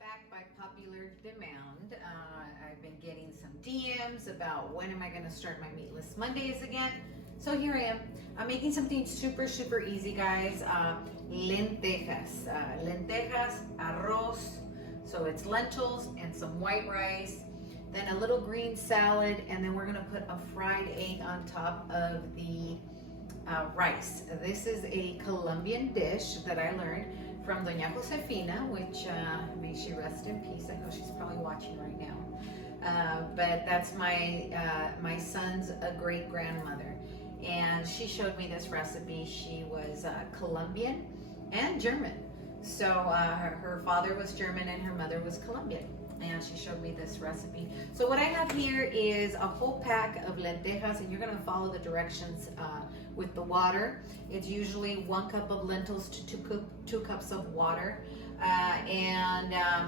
Back by popular demand. I've been getting some DMs about when am I going to start my Meatless Mondays again. So here I am. I'm making something super easy, guys. Lentejas. Lentejas, arroz. So it's lentils and some white rice. Then a little green salad. And then we're going to put a fried egg on top of the rice. This is a Colombian dish that I learned from Doña Josefina, which may she rest in peace. I know she's probably watching right now. But that's my son's great grandmother, and she showed me this recipe. She was Colombian and German. So her father was German and her mother was Colombian. And she showed me this recipe. So what I have here is a whole pack of lentejas, and you're gonna follow the directions with the water. It's usually 1 cup of lentils to 2 cups of water.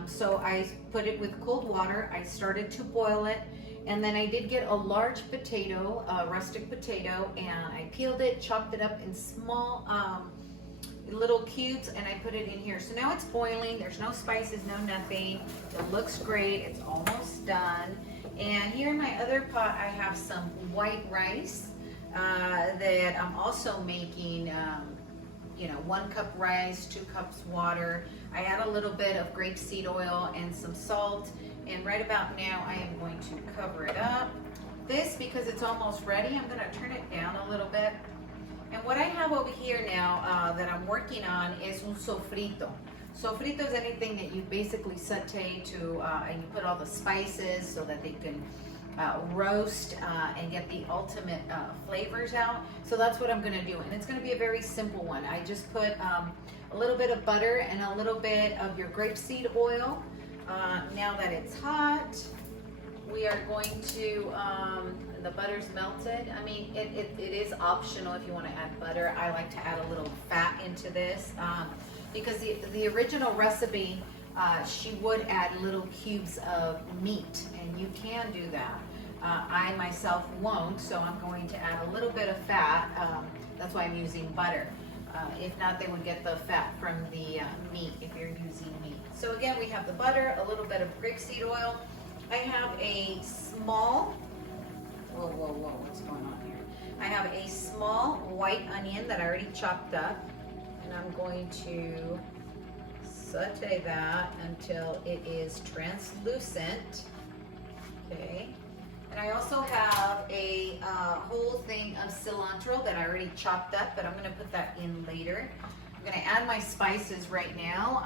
So I put it with cold water. I started to boil it, and then I did get a large potato, rustic potato, and I peeled it, chopped it up in small little cubes, and I put it in here. So now it's boiling. There's no spices, no nothing. It looks great. It's almost done. And here in my other pot, I have some white rice that I'm also making. 1 cup rice, 2 cups water. I add a little bit of grapeseed oil and some salt. And right about now, I am going to cover it up. This, because it's almost ready, I'm going to turn it down a little bit. And what I have over here now that I'm working on is un sofrito. Sofrito is anything that you basically saute to, and you put all the spices so that they can roast and get the ultimate flavors out. So that's what I'm gonna do. And it's gonna be a very simple one. I just put a little bit of butter and a little bit of your grapeseed oil. Now that it's hot, we are going to, the butter's melted. I mean, it is optional if you want to add butter. I like to add a little fat into this because the original recipe, she would add little cubes of meat, and you can do that. I myself won't, so I'm going to add a little bit of fat. That's why I'm using butter. If not, they would get the fat from the meat if you're using meat. So again, we have the butter, a little bit of grapeseed oil. I have a small, what's going on here? I have a small white onion that I already chopped up, and I'm going to saute that until it is translucent, okay? And I also have a whole thing of cilantro that I already chopped up, but I'm gonna put that in later. I'm gonna add my spices right now.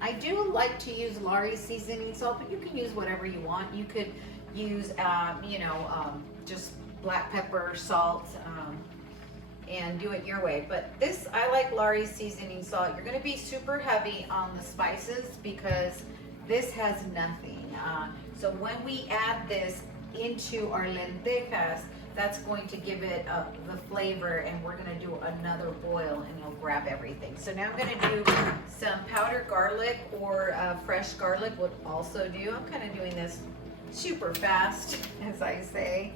I do like to use Lawry's seasoning salt, but you can use whatever you want. You could use, just black pepper, salt, and do it your way. But this, I like Lawry's seasoning salt. You're gonna be super heavy on the spices because this has nothing. So when we add this into our lentejas, that's going to give it the flavor, and we're gonna do another boil and it'll grab everything. So now I'm gonna do some powdered garlic, or fresh garlic would also do. I'm kind of doing this super fast, as I say.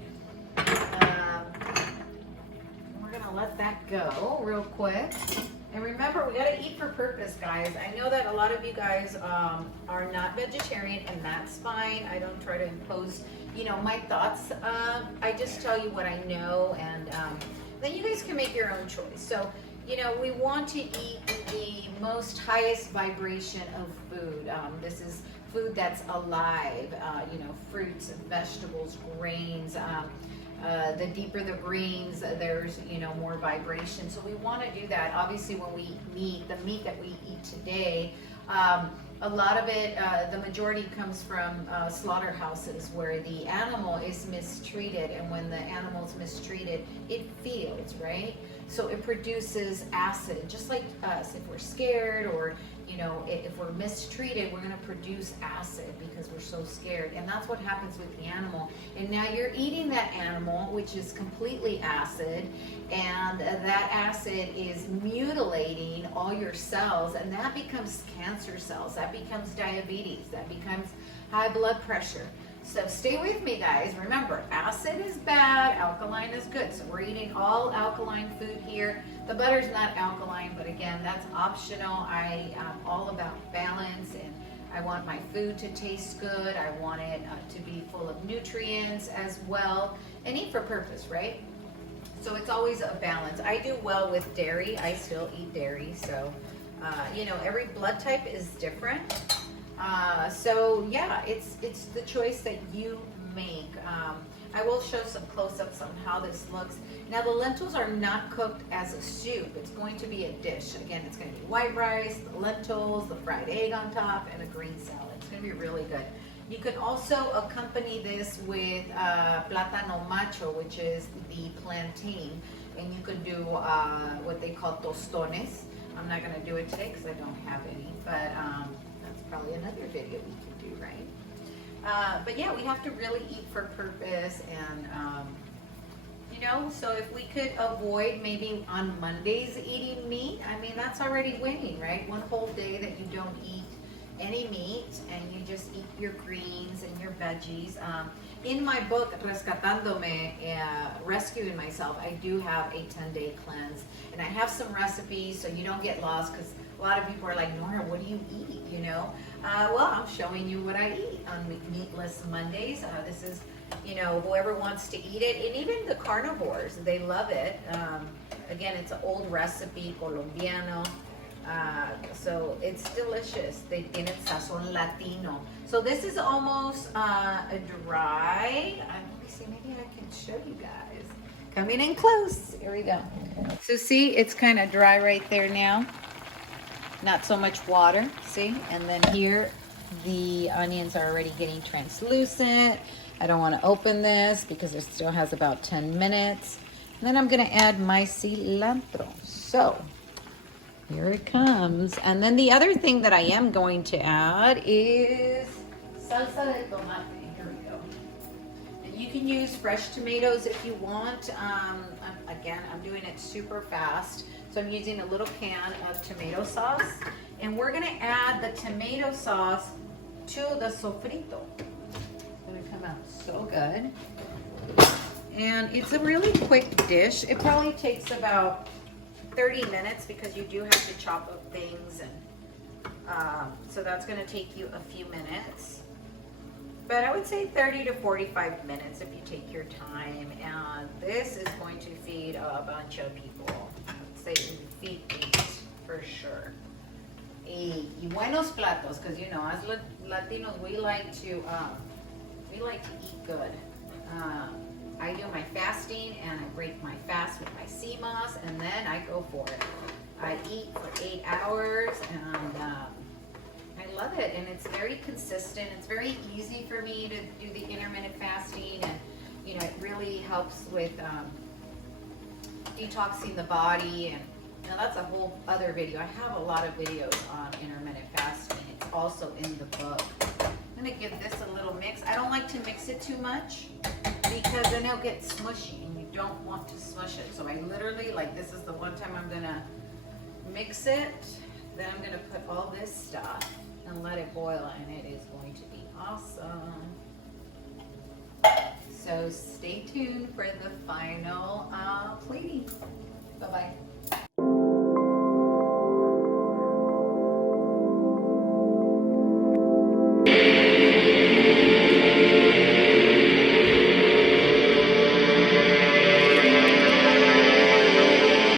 We're gonna let that go real quick. And remember, we gotta eat for purpose, guys. I know that a lot of you guys are not vegetarian, and that's fine. I don't try to impose, my thoughts. I just tell you what I know, and then you guys can make your own choice. So, we want to eat the most highest vibration of food. This is food that's alive, fruits, vegetables, grains. The deeper the greens, there's more vibration. So we want to do that. Obviously, when we eat meat, the meat that we eat today, a lot of it, the majority comes from slaughterhouses where the animal is mistreated, and when the animal's mistreated, it feels, right? So it produces acid, just like us. If we're scared, or if we're mistreated, we're going to produce acid because we're so scared. And that's what happens with the animal. And now you're eating that animal, which is completely acid, and that acid is mutilating all your cells, and that becomes cancer cells, that becomes diabetes, that becomes high blood pressure. So stay with me, guys. Remember, acid is bad, alkaline is good. So we're eating all alkaline food here. The butter's not alkaline, but again, that's optional. I am all about balance, and I want my food to taste good. I want it to be full of nutrients as well, and eat for purpose, right? So it's always a balance. I do well with dairy. I still eat dairy, so you know, every blood type is different. So yeah, it's the choice that you make. I will show some close-ups on how this looks. Now the lentils are not cooked as a soup. It's going to be a dish. Again, it's going to be white rice, the lentils, the fried egg on top, and a green salad. It's going to be really good. You can also accompany this with plátano macho, which is the plantain, and you can do what they call tostones. I'm not going to do it today because I don't have any, but that's probably another video we can do, right? But yeah, we have to really eat for purpose, and you know, so if we could avoid maybe on Mondays eating meat, I mean, that's already winning, right? One whole day that you don't eat any meat and you just eat your greens and your veggies. In my book, Rescatándome, Rescuing Myself, I do have a 10-day cleanse, and I have some recipes so you don't get lost, because a lot of people are like, Nora, what do you eat, you know? Well, I'm showing you what I eat on Meatless Mondays. This is, you know, whoever wants to eat it, and even the carnivores, they love it. Again, it's an old recipe, Colombiano. So it's delicious. They tiene sazón latino. So this is almost a dry. Let me see, maybe I can show you guys. Coming in close. Here we go. So see, it's kind of dry right there now. Not so much water, see? And then here, the onions are already getting translucent. I don't want to open this because it still has about 10 minutes. And then I'm going to add my cilantro. So here it comes. And then the other thing that I am going to add is salsa de tomate. Here we go. And you can use fresh tomatoes if you want. Again, I'm doing it super fast. So I'm using a little can of tomato sauce. And we're going to add the tomato sauce to the sofrito. It's going to come out so good. And it's a really quick dish. It probably takes about 30 minutes because you do have to chop up things, and so that's going to take you a few minutes, but I would say 30 to 45 minutes if you take your time. And this is going to feed a bunch of people. I'd say feed 8 for sure. Y buenos platos, because you know, as Latinos, we like to eat good. I do my fasting, and I break my fast with my CMOS, and then I go for it. I eat for 8 hours, and I love it, and it's very consistent. It's very easy for me to do the intermittent fasting, and you know, it really helps with detoxing the body. And now that's a whole other video. I have a lot of videos on intermittent fasting. It's also in the book. I'm gonna give this a little mix. I don't like to mix it too much because then it'll get smushy, and you don't want to smush it. So I literally, like, this is the one time I'm gonna mix it. Then I'm gonna put all this stuff and let it boil, and it is going to be awesome. So stay tuned for the final plating. Bye-bye.